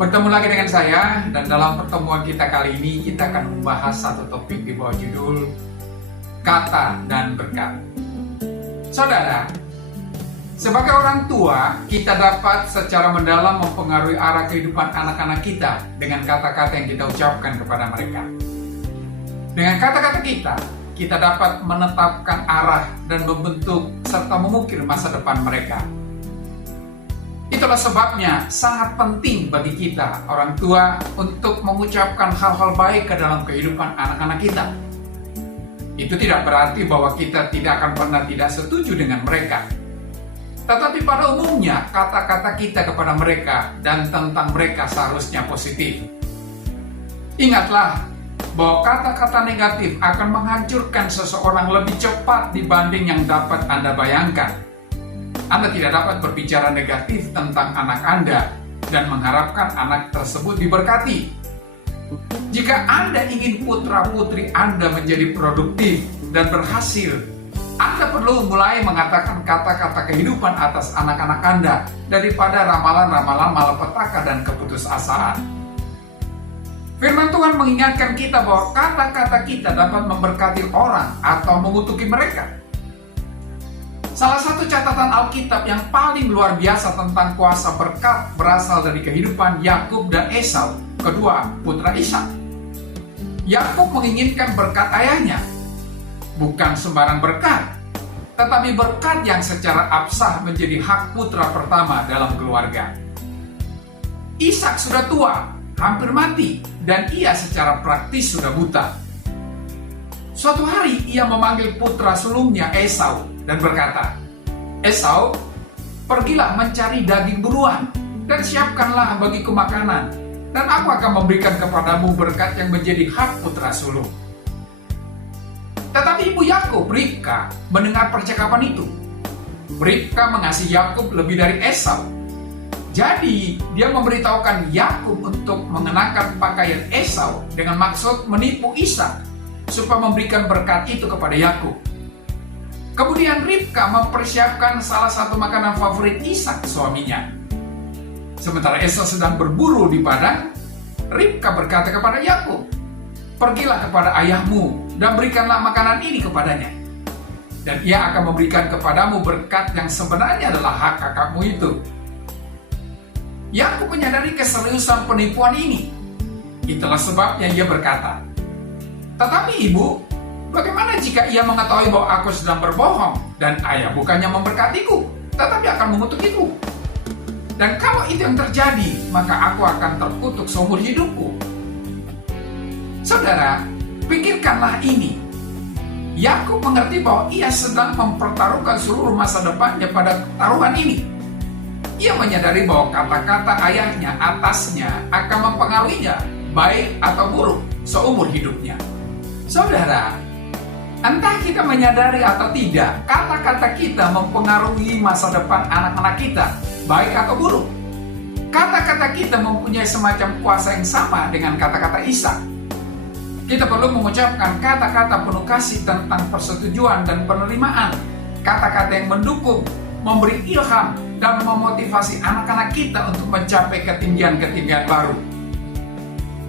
Bertemu lagi dengan saya, dan dalam pertemuan kita kali ini kita akan membahas satu topik di bawah judul Kata dan Berkat. Saudara, sebagai orang tua, kita dapat secara mendalam mempengaruhi arah kehidupan anak-anak kita dengan kata-kata yang kita ucapkan kepada mereka. Dengan kata-kata kita dapat menetapkan arah dan membentuk serta mengukir masa depan mereka. Itulah sebabnya sangat penting bagi kita, orang tua, untuk mengucapkan hal-hal baik ke dalam kehidupan anak-anak kita. Itu tidak berarti bahwa kita tidak akan pernah tidak setuju dengan mereka. Tetapi pada umumnya, kata-kata kita kepada mereka dan tentang mereka seharusnya positif. Ingatlah bahwa kata-kata negatif akan menghancurkan seseorang lebih cepat dibanding yang dapat Anda bayangkan. Anda tidak dapat berbicara negatif tentang anak Anda dan mengharapkan anak tersebut diberkati. Jika Anda ingin putra-putri Anda menjadi produktif dan berhasil, Anda perlu mulai mengatakan kata-kata kehidupan atas anak-anak Anda daripada ramalan-ramalan malapetaka dan keputusasaan. Firman Tuhan mengingatkan kita bahwa kata-kata kita dapat memberkati orang atau mengutuki mereka. Salah satu catatan Alkitab yang paling luar biasa tentang kuasa berkat berasal dari kehidupan Yakub dan Esau, kedua putra Ishak. Yakub menginginkan berkat ayahnya, bukan sembarang berkat, tetapi berkat yang secara absah menjadi hak putra pertama dalam keluarga. Ishak sudah tua, hampir mati, dan ia secara praktis sudah buta. Suatu hari ia memanggil putra sulungnya Esau dan berkata, "Esau, pergilah mencari daging buruan dan siapkanlah bagiku makanan, dan aku akan memberikan kepadamu berkat yang menjadi hak putra sulung." Tetapi ibu Yakub, Ribka, mendengar percakapan itu. Ribka mengasihi Yakub lebih dari Esau. Jadi, dia memberitahukan Yakub untuk mengenakan pakaian Esau dengan maksud menipu Ishak supaya memberikan berkat itu kepada Yakub. Kemudian Ribka mempersiapkan salah satu makanan favorit Ishak, suaminya. Sementara Esau sedang berburu di padang, Ribka berkata kepada Yakub, "Pergilah kepada ayahmu dan berikanlah makanan ini kepadanya. Dan ia akan memberikan kepadamu berkat yang sebenarnya adalah hak kakakmu itu." Yakub menyadari keseriusan penipuan ini. Itulah sebabnya ia berkata, "Tetapi ibu, bagaimana jika ia mengetahui bahwa aku sedang berbohong dan ayah bukannya memberkatiku, tetapi akan mengutukiku? Dan kalau itu yang terjadi, maka aku akan terkutuk seumur hidupku." Saudara, pikirkanlah ini. Yakub mengerti bahwa ia sedang mempertaruhkan seluruh masa depannya pada taruhan ini. Ia menyadari bahwa kata-kata ayahnya atasnya akan mempengaruhinya, baik atau buruk, seumur hidupnya. Saudara, entah kita menyadari atau tidak, kata-kata kita mempengaruhi masa depan anak-anak kita, baik atau buruk. Kata-kata kita mempunyai semacam kuasa yang sama dengan kata-kata Ishak. Kita perlu mengucapkan kata-kata penuh kasih tentang persetujuan dan penerimaan, kata-kata yang mendukung, memberi ilham, dan memotivasi anak-anak kita untuk mencapai ketinggian-ketinggian baru.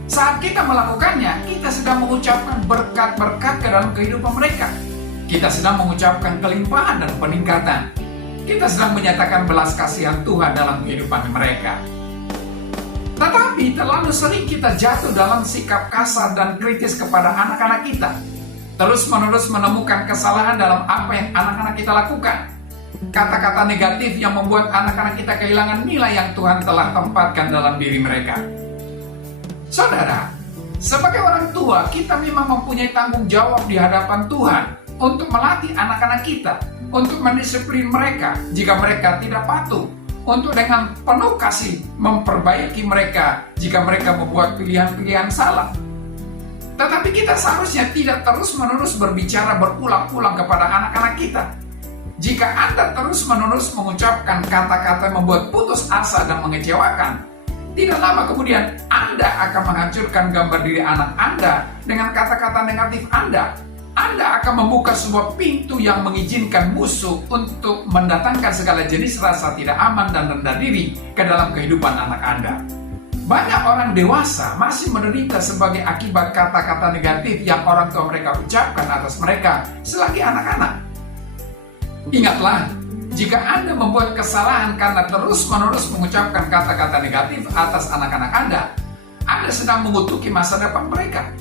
Saat kita melakukannya, kita sedang mengucapkan berkat-berkat ke dalam kehidupan mereka. Kita sedang mengucapkan kelimpahan dan peningkatan. Kita sedang menyatakan belas kasihan Tuhan dalam kehidupan mereka. Tetapi terlalu sering kita jatuh dalam sikap kasar dan kritis kepada anak-anak kita. Terus-menerus menemukan kesalahan dalam apa yang anak-anak kita lakukan. Kata-kata negatif yang membuat anak-anak kita kehilangan nilai yang Tuhan telah tempatkan dalam diri mereka. Saudara, sebagai orang tua, kita memang mempunyai tanggung jawab di hadapan Tuhan untuk melatih anak-anak kita, untuk mendisiplin mereka jika mereka tidak patuh, untuk dengan penuh kasih memperbaiki mereka jika mereka membuat pilihan-pilihan salah. Tetapi kita seharusnya tidak terus-menerus berbicara berulang-ulang kepada anak-anak kita. Jika Anda terus-menerus mengucapkan kata-kata yang membuat putus asa dan mengecewakan, tidak lama kemudian Anda akan menghancurkan gambar diri anak Anda dengan kata-kata negatif Anda. Anda akan membuka sebuah pintu yang mengizinkan musuh untuk mendatangkan segala jenis rasa tidak aman dan rendah diri ke dalam kehidupan anak Anda. Banyak orang dewasa masih menderita sebagai akibat kata-kata negatif yang orang tua mereka ucapkan atas mereka selagi anak-anak. Ingatlah, jika Anda membuat kesalahan karena terus-menerus mengucapkan kata-kata negatif atas anak-anak Anda sedang mengutuki masa depan mereka.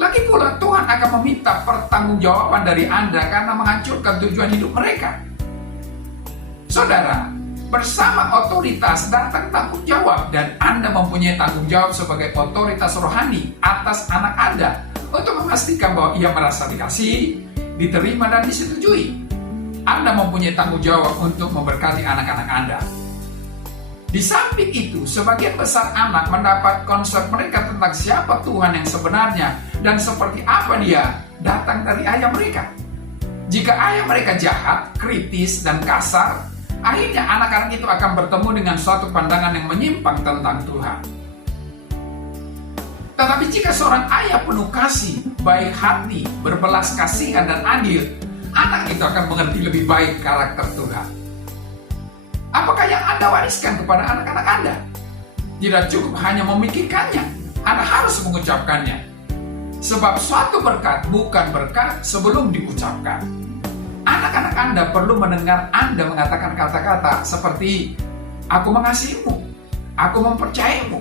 Lagi pula, Tuhan akan meminta pertanggungjawaban dari Anda karena menghancurkan tujuan hidup mereka. Saudara, bersama otoritas datang tanggung jawab, dan Anda mempunyai tanggung jawab sebagai otoritas rohani atas anak Anda untuk memastikan bahwa ia merasa dikasihi, diterima, dan disetujui. Anda mempunyai tanggung jawab untuk memberkati anak-anak Anda. Di samping itu, sebagian besar anak mendapat konsep mereka tentang siapa Tuhan yang sebenarnya dan seperti apa Dia datang dari ayah mereka. Jika ayah mereka jahat, kritis, dan kasar, akhirnya anak-anak itu akan bertemu dengan suatu pandangan yang menyimpang tentang Tuhan. Tetapi jika seorang ayah penuh kasih, baik hati, berbelas kasihan, dan adil, anak itu akan mengerti lebih baik karakter Tuhan. Apakah yang Anda wariskan kepada anak-anak Anda? Tidak cukup hanya memikirkannya, Anda harus mengucapkannya. Sebab suatu berkat bukan berkat sebelum diucapkan. Anak-anak Anda perlu mendengar Anda mengatakan kata-kata seperti, "Aku mengasihimu, aku mempercayaimu,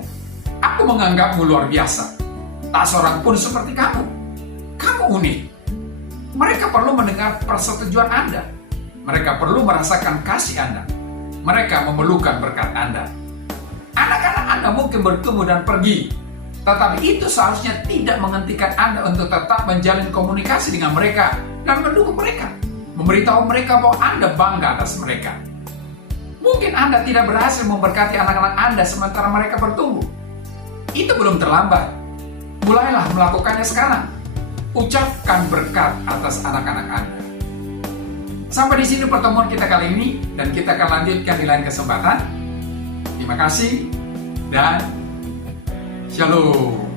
aku menganggapmu luar biasa. Tak seorang pun seperti kamu. Kamu unik." Mereka perlu mendengar persetujuan Anda. Mereka perlu merasakan kasih Anda. Mereka memerlukan berkat Anda. Anak-anak Anda mungkin bertumbuh dan pergi, tetapi itu seharusnya tidak menghentikan Anda untuk tetap menjalin komunikasi dengan mereka dan mendukung mereka, memberitahu mereka bahwa Anda bangga atas mereka. Mungkin Anda tidak berhasil memberkati anak-anak Anda sementara mereka bertumbuh. Itu belum terlambat. Mulailah melakukannya sekarang. Ucapkan berkat atas anak-anak Anda. Sampai di sini pertemuan kita kali ini, dan kita akan lanjutkan di lain kesempatan. Terima kasih dan shalom.